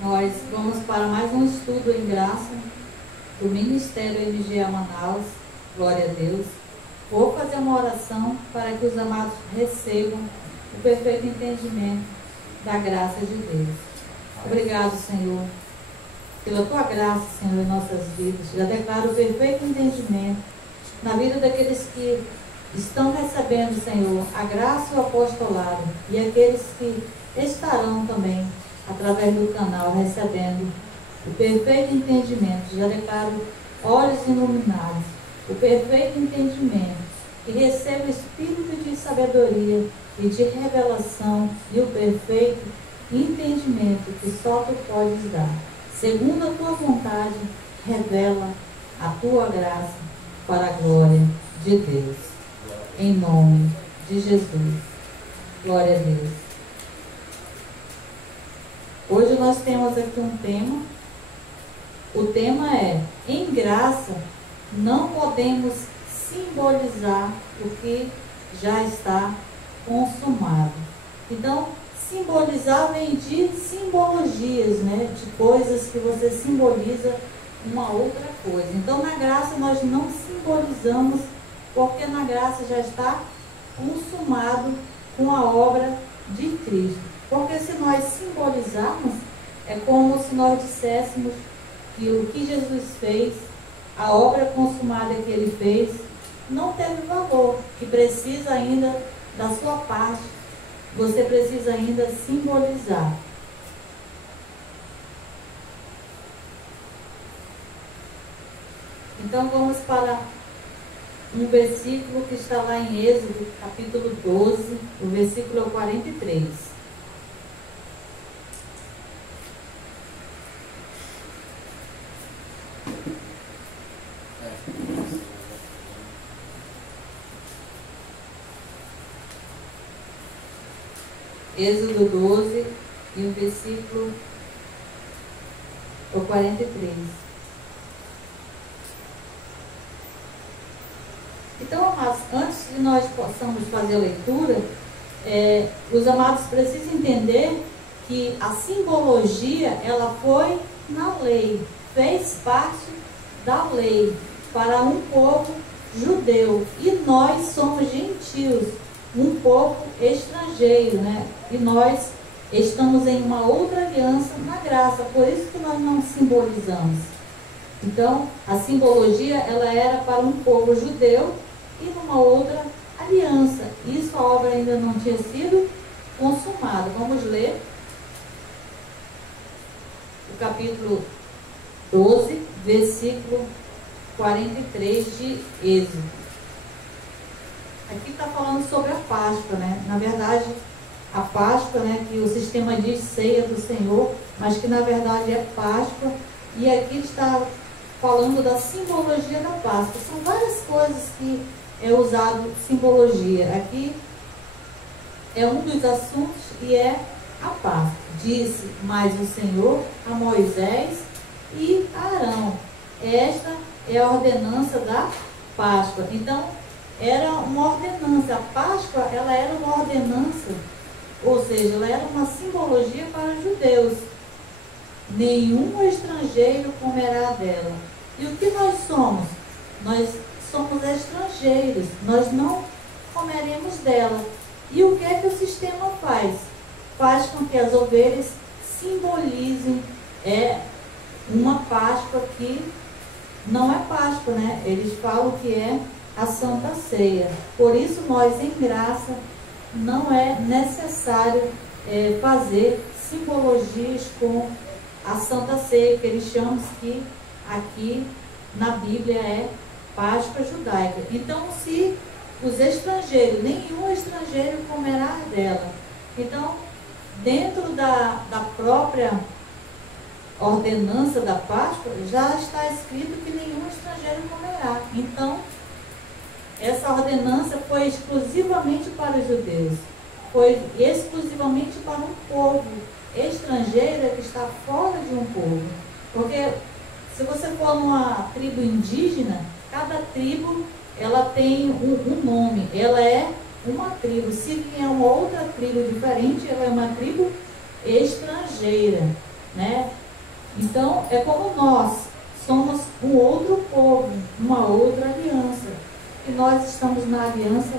Nós vamos para mais um estudo em graça do Ministério MGA Manaus. Glória a Deus. Vou fazer uma oração para que os amados recebam o perfeito entendimento da graça de Deus. Obrigado, Senhor, pela tua graça, Senhor, em nossas vidas. Já declaro o perfeito entendimento na vida daqueles que estão recebendo, Senhor, a graça e o apostolado, e aqueles que estarão também através do canal recebendo o perfeito entendimento. Já declaro olhos iluminados, o perfeito entendimento, que receba o espírito de sabedoria e de revelação e o perfeito entendimento que só tu podes dar. Segundo a tua vontade, revela a tua graça para a glória de Deus. Em nome de Jesus. Glória a Deus. Hoje nós temos aqui um tema. O tema é: em graça não podemos simbolizar o que já está consumado. Então, simbolizar vem de simbologias, né? De coisas que você simboliza uma outra coisa. Então, na graça nós não simbolizamos, porque na graça já está consumado com a obra de Cristo. Porque se nós simbolizarmos, é como se nós disséssemos que o que Jesus fez, a obra consumada que ele fez, não teve valor, que precisa ainda da sua parte, você precisa ainda simbolizar. Então vamos para um versículo que está lá em Êxodo, capítulo 12, o versículo 43. Êxodo 12 e o versículo 43. Então, amados, antes de nós possamos fazer a leitura, os amados precisam entender que a simbologia, ela foi na lei, fez parte da lei para um povo judeu, e nós somos gentios, um povo estrangeiro, né? E nós estamos em uma outra aliança na graça, por isso que nós não simbolizamos. Então, a simbologia, ela era para um povo judeu e numa outra aliança. Isso, a obra ainda não tinha sido consumada. Vamos ler o capítulo 12, versículo 43 de Êxodo. Aqui está falando sobre a Páscoa, né? Na verdade, a Páscoa, né, que o sistema diz ceia do Senhor, mas que na verdade é Páscoa. E aqui está falando da simbologia da Páscoa. São várias coisas que é usado simbologia. Aqui é um dos assuntos e é a Páscoa. Disse mais o Senhor a Moisés e a Arão: esta é a ordenança da Páscoa. Então, era uma ordenança. A Páscoa, ela era uma ordenança, ou seja, ela era uma simbologia para os judeus. Nenhum estrangeiro comerá dela. E o que nós somos? Nós somos estrangeiros, nós não comeremos dela. E o que é que o sistema faz? Faz com que as ovelhas simbolizem uma Páscoa que não é Páscoa, né? Eles falam que é a Santa Ceia. Por isso nós, em graça, não é necessário fazer simbologias com a Santa Ceia, que eles chamam que aqui na Bíblia é Páscoa judaica. Então, se os estrangeiros, nenhum estrangeiro comerá dela. Então, dentro da própria ordenança da Páscoa, já está escrito que nenhum estrangeiro comerá. Então, essa ordenança foi exclusivamente para os judeus, foi exclusivamente para um povo estrangeiro que está fora de um povo. Porque se você for numa tribo indígena, cada tribo ela tem um nome, ela é uma tribo. Se vier uma outra tribo diferente, ela é uma tribo estrangeira. né? Então, é como nós somos um outro povo, uma outra aliança. E nós estamos na aliança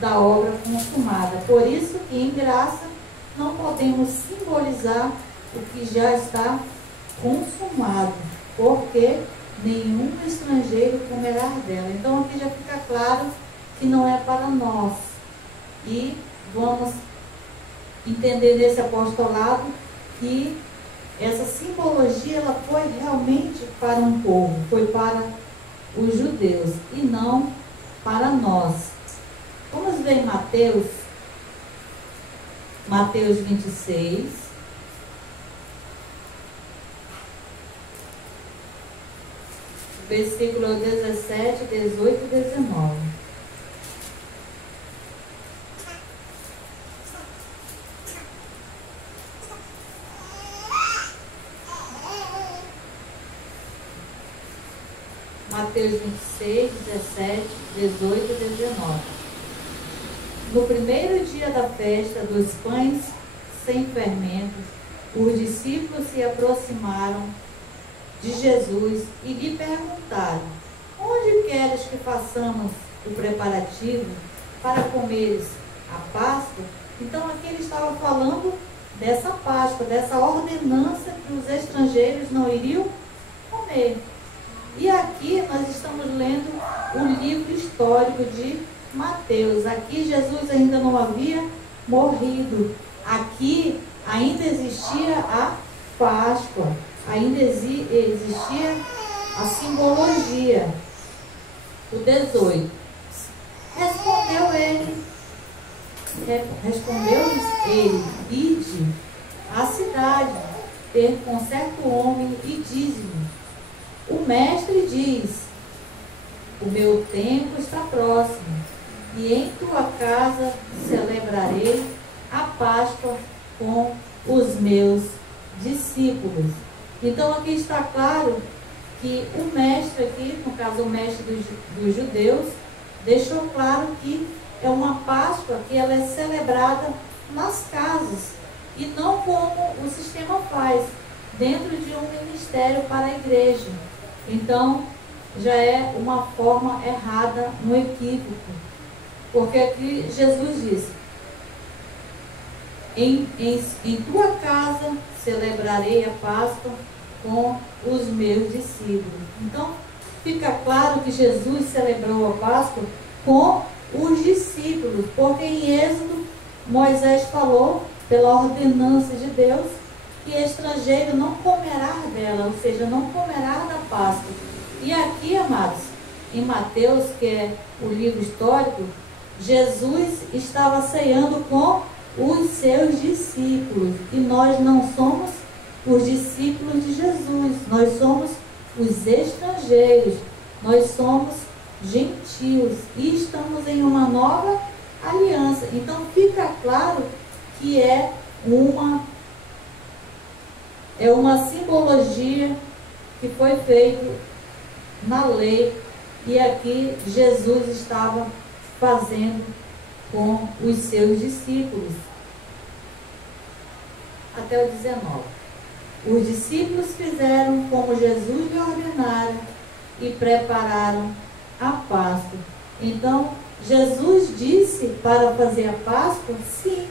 da obra consumada. Por isso que em graça não podemos simbolizar o que já está consumado, porque nenhum estrangeiro comerá dela. Então aqui já fica claro que não é para nós. E vamos entender nesse apostolado que essa simbologia ela foi realmente para um povo, foi para os judeus e não para nós. Vamos ver em Mateus 26. Versículo 17, 18 e 19. Mateus 26, 17, 18 e 19. No primeiro dia da festa dos pães sem fermento, os discípulos se aproximaram de Jesus e lhe perguntaram: onde queres que façamos o preparativo para comeres a Páscoa? Então aqui ele estava falando dessa Páscoa, dessa ordenança que os estrangeiros não iriam comer. E aqui nós estamos lendo o livro histórico de Mateus. Aqui Jesus ainda não havia morrido. Aqui ainda existia a Páscoa. Ainda existia a simbologia. O 18. Respondeu-lhes ele: ide à cidade, ter com certo homem e dize-lhe: o mestre diz, o meu tempo está próximo, e em tua casa celebrarei a Páscoa com os meus discípulos. Então aqui está claro que o mestre aqui, no caso o mestre dos judeus, deixou claro que é uma Páscoa que ela é celebrada nas casas e não como o sistema faz, dentro de um ministério para a igreja. Então já é uma forma errada, um equívoco, porque aqui Jesus disse: em tua casa celebrarei a Páscoa com os meus discípulos. Então fica claro que Jesus celebrou a Páscoa com os discípulos, porque em Êxodo Moisés falou, pela ordenança de Deus, que estrangeiro não comerá dela, ou seja, não comerá da Páscoa. E aqui, amados, em Mateus, que é o livro histórico, Jesus estava ceando com os seus discípulos. E nós não somos os discípulos de Jesus, nós somos os estrangeiros, nós somos gentios e estamos em uma nova aliança. Então fica claro que é uma simbologia que foi feita na lei, e aqui Jesus estava fazendo com os seus discípulos. Até o 19. Os discípulos fizeram como Jesus lhe ordenara e prepararam a Páscoa. Então Jesus disse para fazer a Páscoa, sim,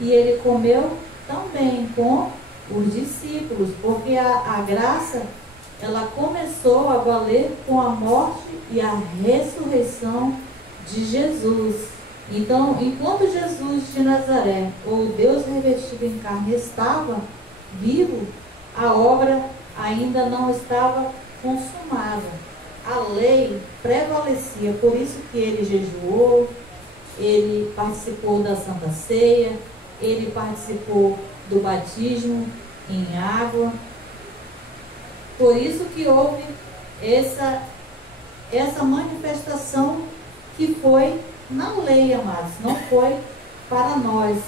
e ele comeu também com os discípulos, porque a graça ela começou a valer com a morte e a ressurreição de Jesus. Então, enquanto Jesus de Nazaré, ou Deus revestido em carne, estava vivo, a obra ainda não estava consumada. A lei prevalecia, por isso que ele jejuou, ele participou da Santa Ceia, ele participou do batismo em água. Por isso que houve essa manifestação que foi na lei, amados, não foi para nós,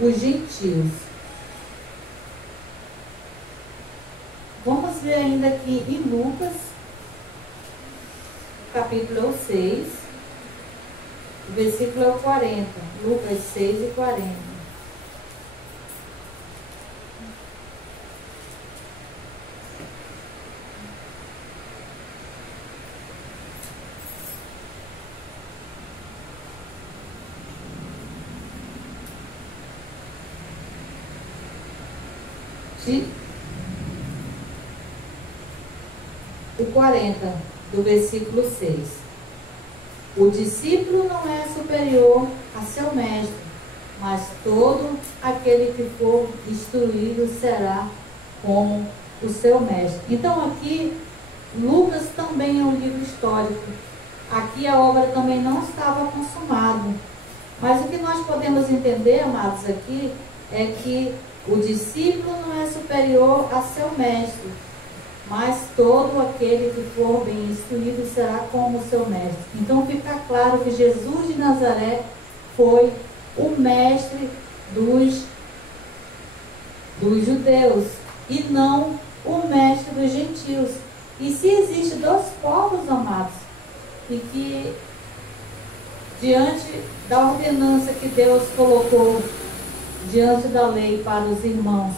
os gentios. Vamos ver ainda aqui em Lucas, capítulo 6, versículo 40. Lucas 6 e 40. de o 40, do versículo 6. O discípulo não é superior a seu mestre, mas todo aquele que for instruído será como o seu mestre. Então aqui, Lucas também é um livro histórico. Aqui a obra também não estava consumada. Mas o que nós podemos entender, amados, aqui, é que o discípulo não é superior a seu mestre, mas todo aquele que for bem instruído será como o seu mestre. Então fica claro que Jesus de Nazaré foi o mestre dos judeus e não o mestre dos gentios. E se existem dois povos, amados, e que diante da ordenança que Deus colocou diante da lei para os irmãos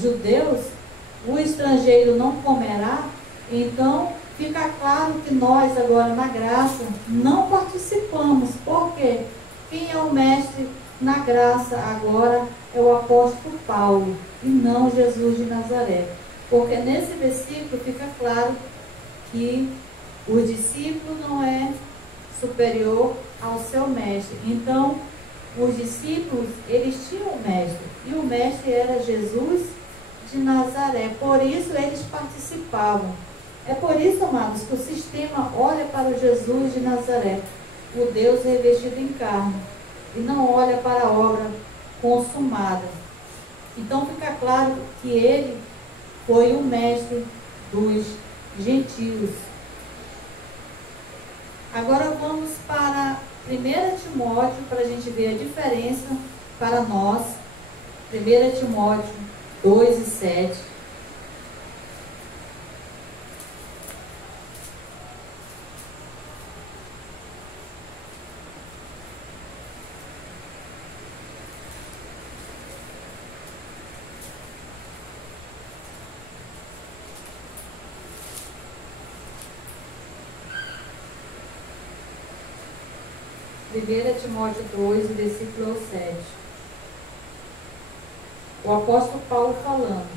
judeus, o estrangeiro não comerá, então fica claro que nós agora na graça não participamos. Por quê? Quem é o mestre na graça agora é o apóstolo Paulo e não Jesus de Nazaré. Porque nesse versículo fica claro que o discípulo não é superior ao seu mestre. Então, os discípulos, eles tinham um mestre, e o mestre era Jesus de Nazaré. Por isso eles participavam. É por isso, amados, que o sistema olha para o Jesus de Nazaré, o Deus revestido em carne, e não olha para a obra consumada. Então fica claro que ele foi o mestre dos gentios. Agora vamos para 1 Timóteo, para a gente ver a diferença para nós. 1 Timóteo 2 e 7. Primeira Timóteo 2, versículo 7. O apóstolo Paulo falando: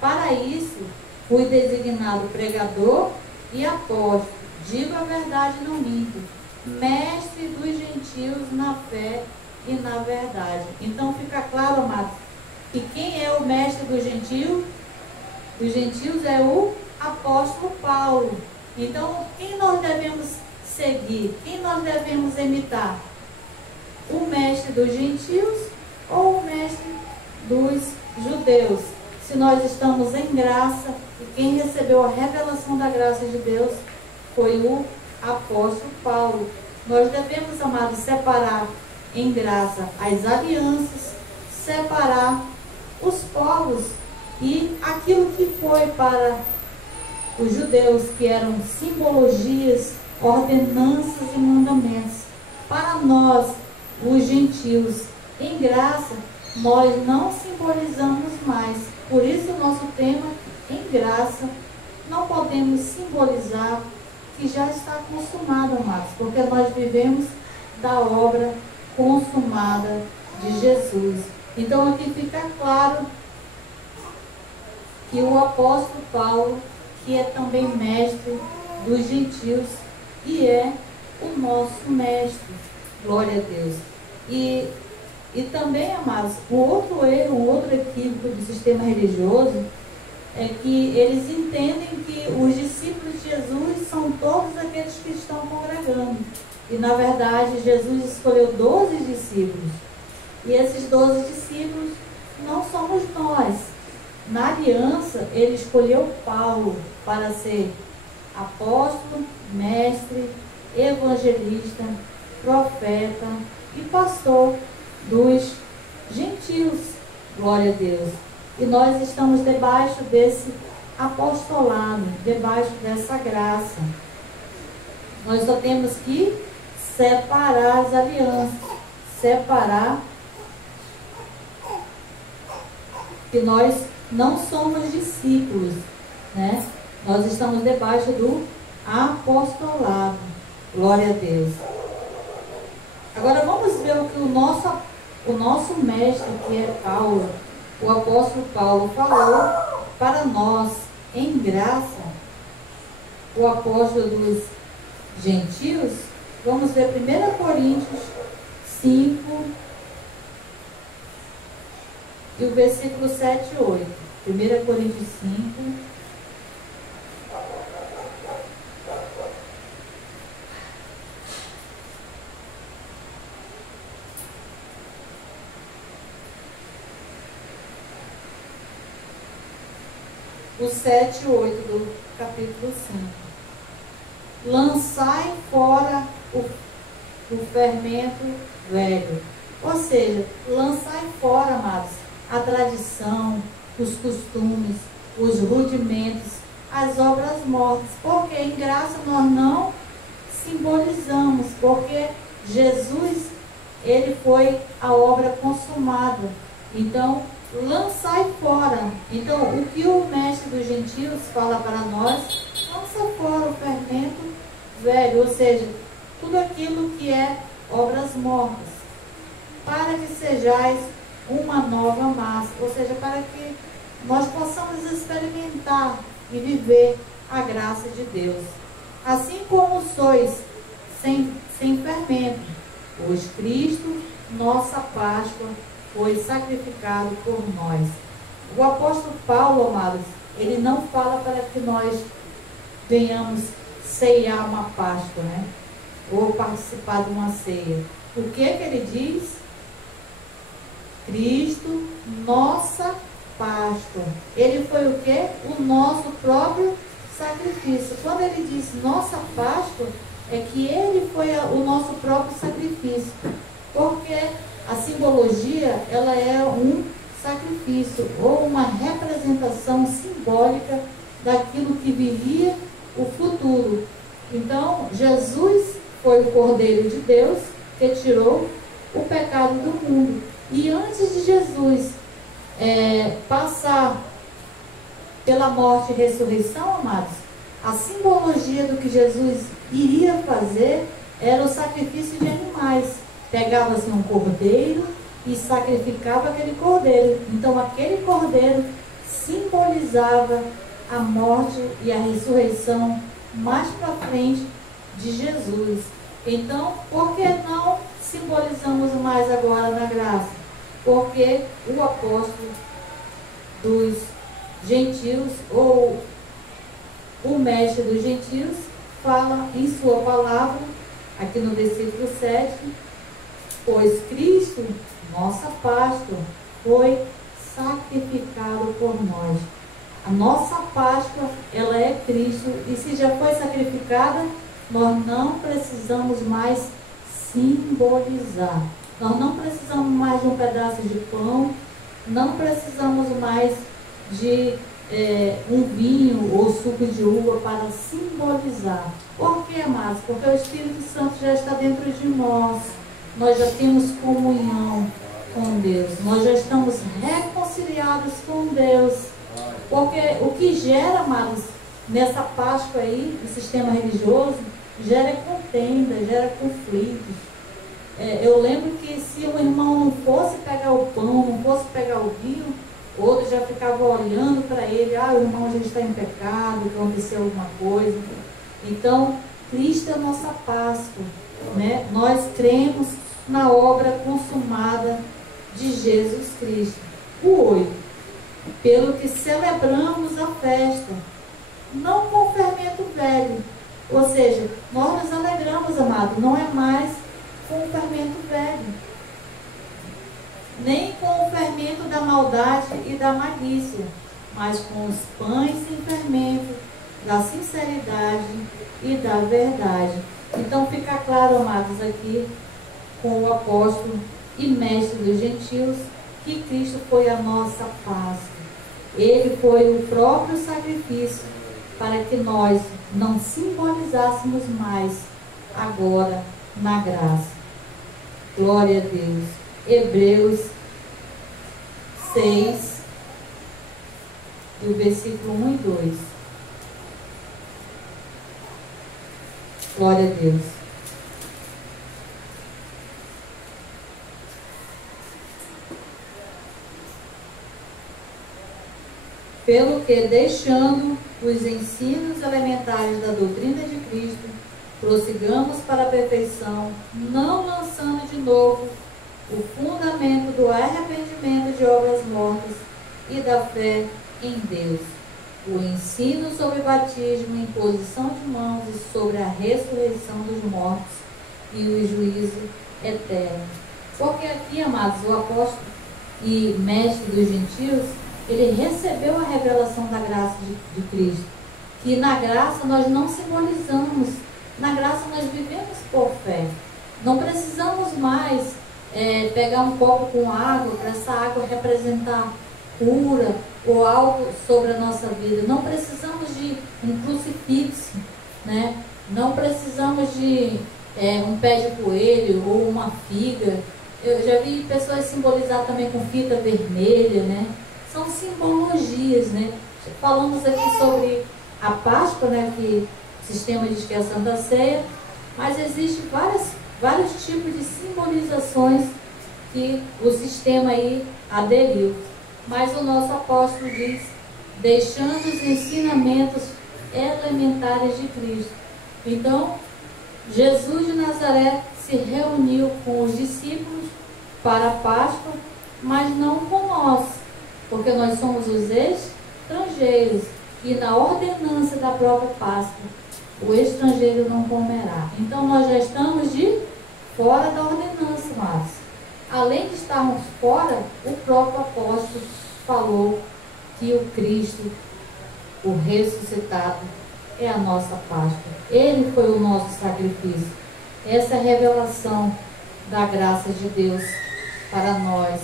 para isso fui designado pregador e apóstolo, digo a verdade, não minto, mestre dos gentios na fé e na verdade. Então fica claro, amados, que quem é o mestre dos gentios? Dos gentios é o apóstolo Paulo. Então quem nós devemos seguir? Quem nós devemos imitar? O mestre dos gentios ou o mestre dos judeus? Se nós estamos em graça, e quem recebeu a revelação da graça de Deus foi o apóstolo Paulo. Nós devemos, amados, separar em graça as alianças, separar os povos e aquilo que foi para os judeus, que eram simbologias, ordenanças e mandamentos. Para nós, os gentios, em graça, nós não simbolizamos mais. Por isso o nosso tema, em graça, não podemos simbolizar que já está consumado, amados, porque nós vivemos da obra consumada de Jesus. Então aqui fica claro que o apóstolo Paulo, que é também mestre dos gentios, e é o nosso mestre. Glória a Deus. E também, amados, um outro erro, um outro equívoco do sistema religioso é que eles entendem que os discípulos de Jesus são todos aqueles que estão congregando. E na verdade Jesus escolheu 12 discípulos. E esses 12 discípulos não somos nós. Na aliança, ele escolheu Paulo para ser apóstolo, mestre, evangelista, profeta e pastor dos gentios. Glória a Deus. E nós estamos debaixo desse apostolado, debaixo dessa graça. Nós só temos que separar as alianças, separar que nós não somos discípulos, né? Nós estamos debaixo do apostolado. Glória a Deus. Agora vamos ver o que o nosso mestre, que é Paulo, o apóstolo Paulo falou para nós em graça, o apóstolo dos gentios. Vamos ver 1 Coríntios 5 e o versículo 7 e 8. 1 Coríntios 5. O 7 e 8 do capítulo 5. Lançai fora o fermento velho. Ou seja, lançai fora, amados, a tradição, os costumes, os rudimentos, as obras mortas. Porque em graça nós não simbolizamos, porque Jesus, ele foi a obra consumada. Então, lançai fora. Então, o que o mestre dos gentios fala para nós, lança fora o fermento velho, ou seja, tudo aquilo que é obras mortas, para que sejais uma nova massa, ou seja, para que nós possamos experimentar e viver a graça de Deus. Assim como sois sem fermento, pois Cristo, nossa Páscoa, foi sacrificado por nós. O apóstolo Paulo, amados, ele não fala para que nós venhamos ceiar uma Páscoa, né? Ou participar de uma ceia. O que ele diz? Cristo, nossa Páscoa. Ele foi o quê? O nosso próprio sacrifício. Quando ele diz nossa Páscoa, é que ele foi o nosso próprio sacrifício. Porque a simbologia, ela é um sacrifício ou uma representação simbólica daquilo que viria o futuro. Então, Jesus foi o Cordeiro de Deus que tirou o pecado do mundo. E antes de Jesus passar pela morte e ressurreição, amados, a simbologia do que Jesus iria fazer era o sacrifício de animais. Pegava-se um cordeiro e sacrificava aquele cordeiro. Então, aquele cordeiro simbolizava a morte e a ressurreição mais para frente de Jesus. Então, por que não simbolizamos mais agora na graça? Porque o apóstolo dos gentios, ou o mestre dos gentios, fala em sua palavra, aqui no versículo 7, pois Cristo, nossa Páscoa, foi sacrificado por nós. A nossa Páscoa, ela é Cristo, e se já foi sacrificada, nós não precisamos mais simbolizar. Nós não precisamos mais de um pedaço de pão, não precisamos mais de um vinho ou suco de uva para simbolizar. Por que, amados? Porque o Espírito Santo já está dentro de nós. Nós já temos comunhão com Deus. Nós já estamos reconciliados com Deus. Porque o que gera, amados, nessa Páscoa aí, no sistema religioso, gera contenda, gera conflitos. Eu lembro que se um irmão não fosse pegar o pão, não fosse pegar o vinho, outro já ficava olhando para ele, o irmão já está em pecado, aconteceu alguma coisa. Então, Cristo é a nossa Páscoa, né? Nós cremos na obra consumada de Jesus Cristo. O 8. Pelo que celebramos a festa, não com fermento velho. Ou seja, nós nos alegramos, amado, não é mais com o fermento velho, nem com o fermento da maldade e da malícia, mas com os pães sem fermento, da sinceridade e da verdade. Então fica claro, amados, aqui com o apóstolo e mestre dos gentios, que Cristo foi a nossa Páscoa. Ele foi o próprio sacrifício para que nós não simbolizássemos mais agora na graça. Glória a Deus. Hebreus 6, do versículo 1 e 2. Glória a Deus. Pelo que, deixando os ensinos elementares da doutrina de Cristo, prossigamos para a perfeição, não lançando de novo o fundamento do arrependimento de obras mortas e da fé em Deus, o ensino sobre batismo, imposição de mãos e sobre a ressurreição dos mortos e o juízo eterno. Porque aqui, amados, o apóstolo e mestre dos gentios, ele recebeu a revelação da graça de Cristo, que na graça nós não simbolizamos, na graça nós vivemos por fé. Não precisamos mais pegar um copo com água para essa água representar cura ou algo sobre a nossa vida. Não precisamos de um crucifixo, né? Não precisamos de um pé de coelho ou uma figa. Eu já vi pessoas simbolizar também com fita vermelha, né? São simbologias, né? Falamos aqui sobre a Páscoa, né? Que o sistema diz que é a Santa Ceia, mas existem vários tipos de simbolizações que o sistema aí aderiu. Mas o nosso apóstolo diz, deixando os ensinamentos elementares de Cristo. Então, Jesus de Nazaré se reuniu com os discípulos para a Páscoa, mas não com nós, porque nós somos os estrangeiros, e na ordenança da própria Páscoa, o estrangeiro não comerá. Então nós já estamos de fora da ordenança, mas além de estarmos fora, o próprio apóstolo falou que o Cristo, o ressuscitado, é a nossa Páscoa. Ele foi o nosso sacrifício. Essa é a revelação da graça de Deus para nós,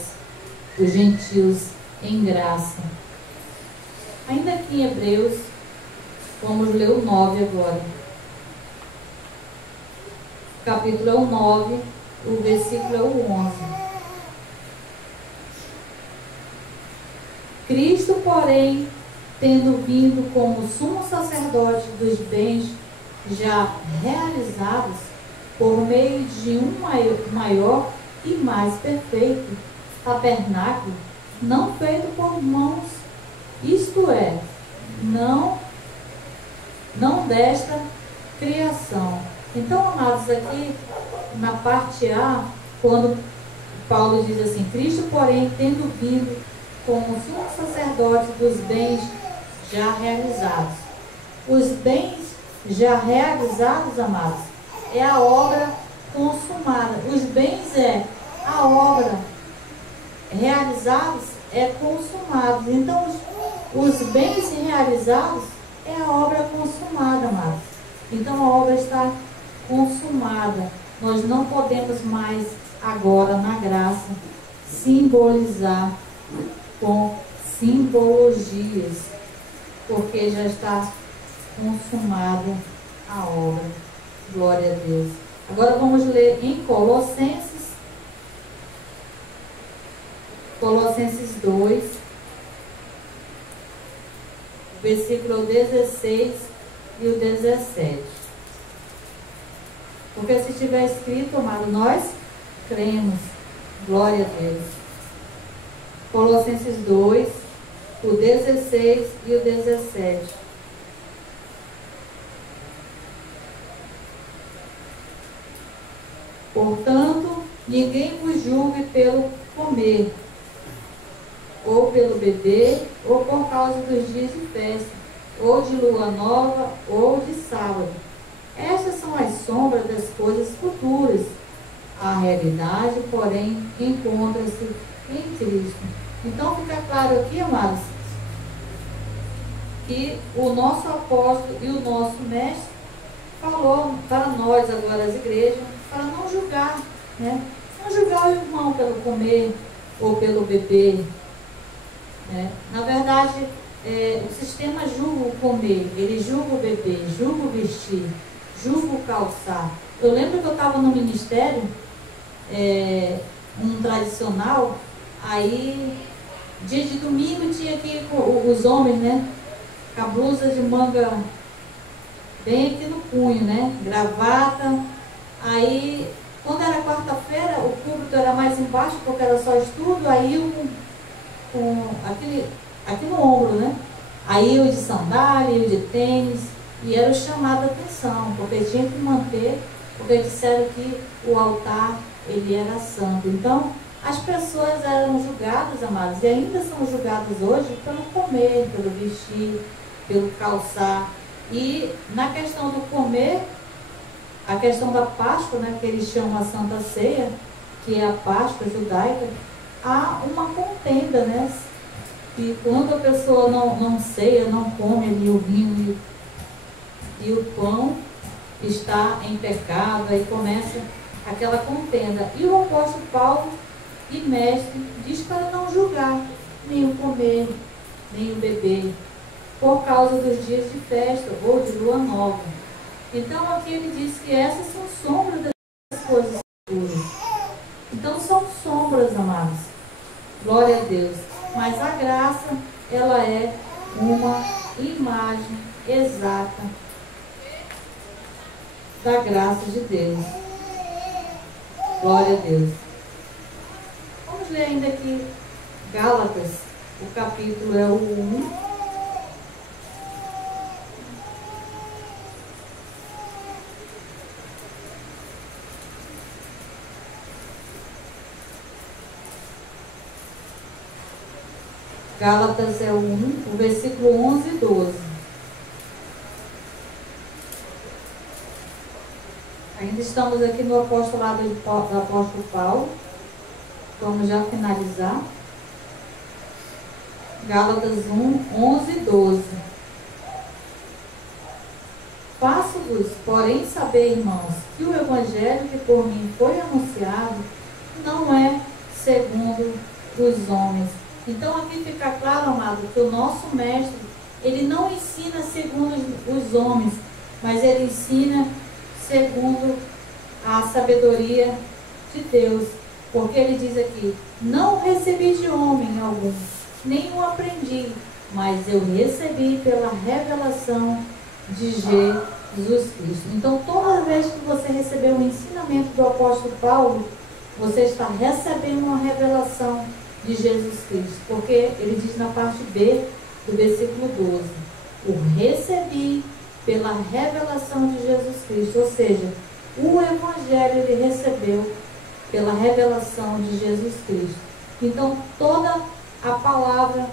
os gentios, em graça. Ainda aqui em Hebreus, vamos ler o 9 agora. O capítulo é o 9, o versículo é o 11. Cristo, porém, tendo vindo como sumo sacerdote dos bens já realizados, por meio de um maior e mais perfeito tabernáculo, não feito por mãos, isto é, não desta criação. Então, amados, aqui na parte A, quando Paulo diz assim, Cristo, porém, tendo vindo como sumo sacerdote dos bens já realizados. Os bens já realizados, amados, é a obra consumada. Os bens é a obra realizados, é consumados. Então, os bens realizados é a obra consumada, amados. Então, a obra está consumada. Nós não podemos mais, agora, na graça, simbolizar com simbologias, porque já está consumada a obra. Glória a Deus. Agora vamos ler em Colossenses 2, versículo 16 e o 17. Porque se estiver escrito, amado, nós cremos. Glória a Deus. Colossenses 2, o 16 e o 17. Portanto, ninguém vos julgue pelo comer, ou pelo beber, ou por causa dos dias de festa, ou de lua nova, ou de sábado. Estas são as sombras das coisas futuras. A realidade, porém, encontra-se em Cristo. Então fica claro aqui, amados, que o nosso apóstolo e o nosso mestre falou para nós agora, as igrejas, para não julgar, né? Não julgar o irmão pelo comer ou pelo beber, né? Na verdade, o sistema julga o comer, ele julga o beber, julga o vestir, julga o calçar. Eu lembro que eu estava no ministério, um tradicional, aí dia de domingo tinha aqui os homens, né? Com a blusa de manga bem aqui no punho, né? Gravata. Aí, quando era quarta-feira, o púlpito era mais embaixo, porque era só estudo, aí aqui no ombro, né? Aí o de sandália, o de tênis, e era o chamado a atenção, porque tinha que manter, porque disseram que o altar, ele era santo. Então, as pessoas eram julgadas, amados, e ainda são julgadas hoje pelo comer, pelo vestir, pelo calçar. E na questão do comer, a questão da Páscoa, né, que eles chamam a Santa Ceia, que é a Páscoa judaica, há uma contenda, né? E quando a pessoa não ceia, não come ali o vinho e o pão, está em pecado, aí começa aquela contenda. E o apóstolo Paulo, e mestre, diz para não julgar, nem o comer, nem o beber, por causa dos dias de festa ou de lua nova. Então aqui ele diz que essas são sombras das coisas futuras. Então são sombras, amados. Glória a Deus. Mas a graça, ela é uma imagem exata da graça de Deus. Glória a Deus. Vamos ler ainda aqui Gálatas, o capítulo é o 1. Gálatas é o 1, o versículo 11 e 12. Ainda estamos aqui no apostolado do apóstolo Paulo. Vamos já finalizar. Gálatas 1, 11 e 12. Faço-vos, porém, saber, irmãos, que o evangelho que por mim foi anunciado não é segundo os homens. Então aqui fica claro, amado, que o nosso mestre, ele não ensina segundo os homens, mas ele ensina segundo a sabedoria de Deus. Porque ele diz aqui, não recebi de homem algum, nem o aprendi, mas eu recebi pela revelação de Jesus Cristo. Então toda vez que você receber o ensinamento do apóstolo Paulo, você está recebendo uma revelação de Jesus Cristo, porque ele diz na parte B do versículo 12, o recebi pela revelação de Jesus Cristo, ou seja, o evangelho ele recebeu pela revelação de Jesus Cristo. Então toda a palavra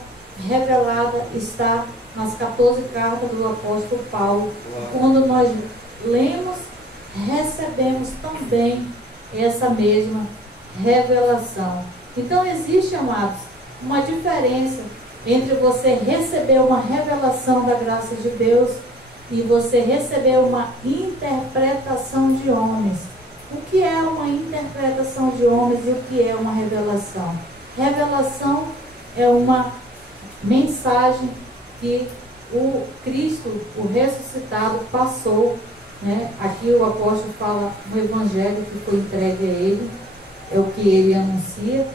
revelada está nas 14 cartas do apóstolo Paulo. Quando nós lemos, recebemos também essa mesma revelação. Então existe, amados, uma diferença entre você receber uma revelação da graça de Deus e você receber uma interpretação de homens. O que é uma interpretação de homens e o que é uma revelação? Revelação é uma mensagem que o Cristo, o ressuscitado, passou, né? Aqui o apóstolo fala no evangelho que foi entregue a ele, é o que ele anuncia,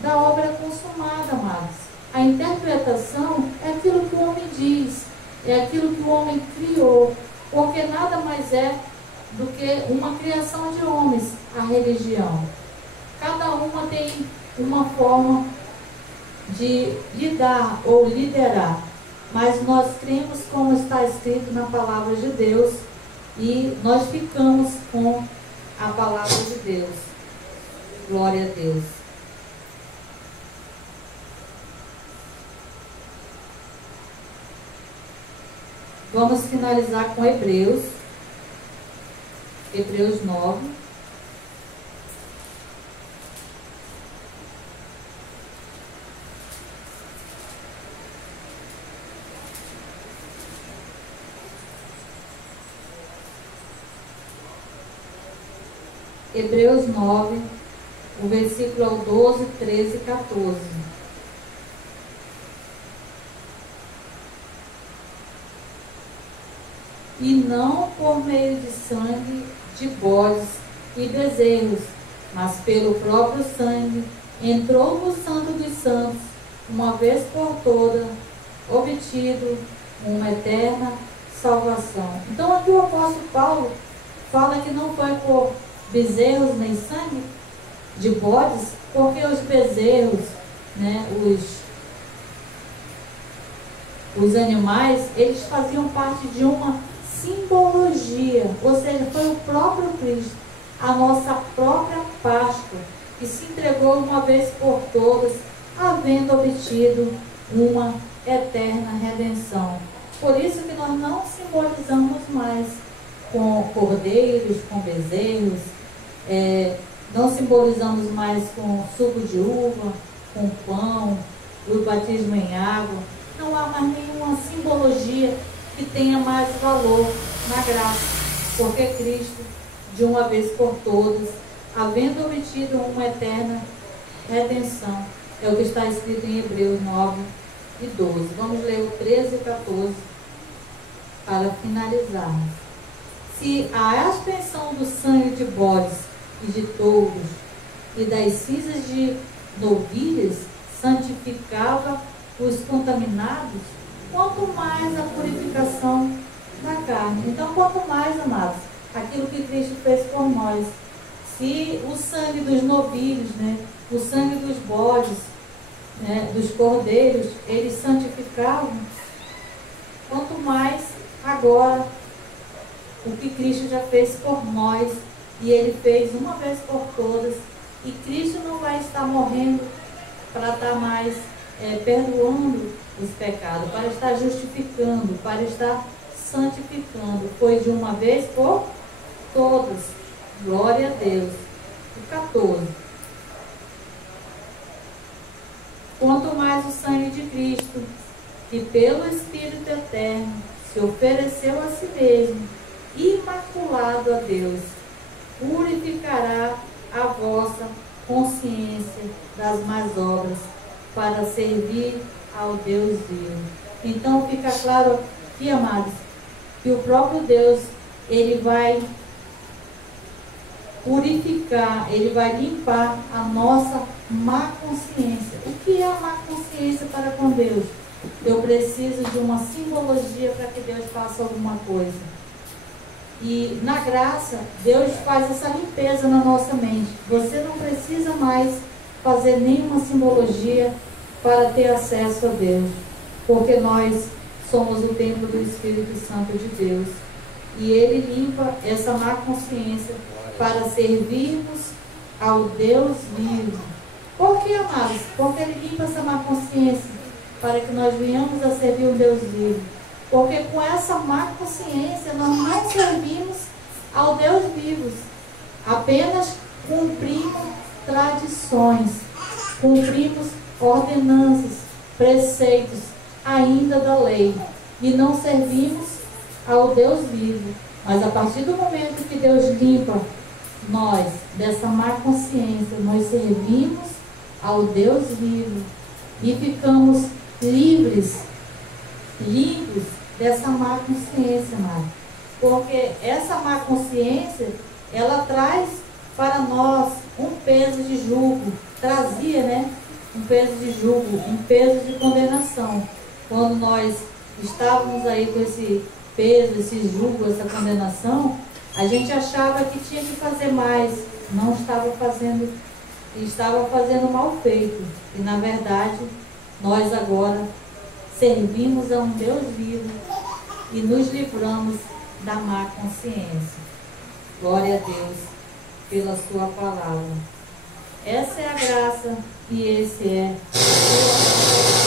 da obra consumada, amados. A interpretação é aquilo que o homem diz, é aquilo que o homem criou, porque nada mais é do que uma criação de homens, a religião. Cada uma tem uma forma de lidar ou liderar, mas nós cremos como está escrito na palavra de Deus e nós ficamos com a palavra de Deus. Glória a Deus. Vamos finalizar com Hebreus 9. Hebreus 9, o versículo é o 12, 13 e 14. E não por meio de sangue de bodes e bezerros, mas pelo próprio sangue, entrou no Santo dos Santos, uma vez por toda, obtido uma eterna salvação. Então aqui o apóstolo Paulo fala que não foi por bezerros nem sangue de bodes, porque os bezerros, né, os animais, eles faziam parte de uma simbologia, ou seja, foi o próprio Cristo, a nossa própria Páscoa, que se entregou uma vez por todas, havendo obtido uma eterna redenção. Por isso que nós não simbolizamos mais com cordeiros, com bezerros, não simbolizamos mais com suco de uva, com pão, o batismo em água. Não há mais nenhuma simbologia que tenha mais valor na graça, porque Cristo, de uma vez por todas, havendo obtido uma eterna redenção, é o que está escrito em Hebreus 9 e 12. Vamos ler o 13 e 14 para finalizarmos. Se a aspersão do sangue de bodes e de touros e das cinzas de novilhas santificava os contaminados, quanto mais a purificação da carne. Então, quanto mais, amados, aquilo que Cristo fez por nós. Se o sangue dos novilhos, o sangue dos bodes, dos cordeiros, eles santificavam, quanto mais agora o que Cristo já fez por nós, e Ele fez uma vez por todas, e Cristo não vai estar morrendo para estar mais perdoando os pecados, para estar justificando, para estar santificando. Foi de uma vez por todas. Glória a Deus. O 14. Quanto mais o sangue de Cristo, que pelo Espírito Eterno se ofereceu a si mesmo, imaculado a Deus, purificará a vossa consciência das más obras, para servir ao Deus vivo. Então fica claro aqui, amados, que o próprio Deus, Ele vai purificar, Ele vai limpar a nossa má consciência. O que é a má consciência para com Deus? Eu preciso de uma simbologia para que Deus faça alguma coisa. E na graça, Deus faz essa limpeza na nossa mente. Você não precisa mais fazer nenhuma simbologia para ter acesso a Deus, porque nós somos o templo do Espírito Santo de Deus, e Ele limpa essa má consciência para servirmos ao Deus vivo. Por que, amados? Porque Ele limpa essa má consciência para que nós venhamos a servir o Deus vivo. Porque com essa má consciência nós não servimos ao Deus vivo, apenas cumprimos tradições, cumprimos ordenanças, preceitos ainda da lei, e não servimos ao Deus vivo. Mas a partir do momento que Deus limpa nós dessa má consciência, nós servimos ao Deus vivo e ficamos livres, limpos dessa má consciência, amado. Porque essa má consciência, ela traz para nós um peso de julgo, trazia, um peso de julgo, um peso de condenação. Quando nós estávamos aí com esse peso, esse julgo, essa condenação, a gente achava que tinha que fazer mais, não estava fazendo, estava fazendo mal feito. E na verdade, nós agora servimos a um Deus vivo e nos livramos da má consciência. Glória a Deus pela sua palavra. Essa é a graça e esse é o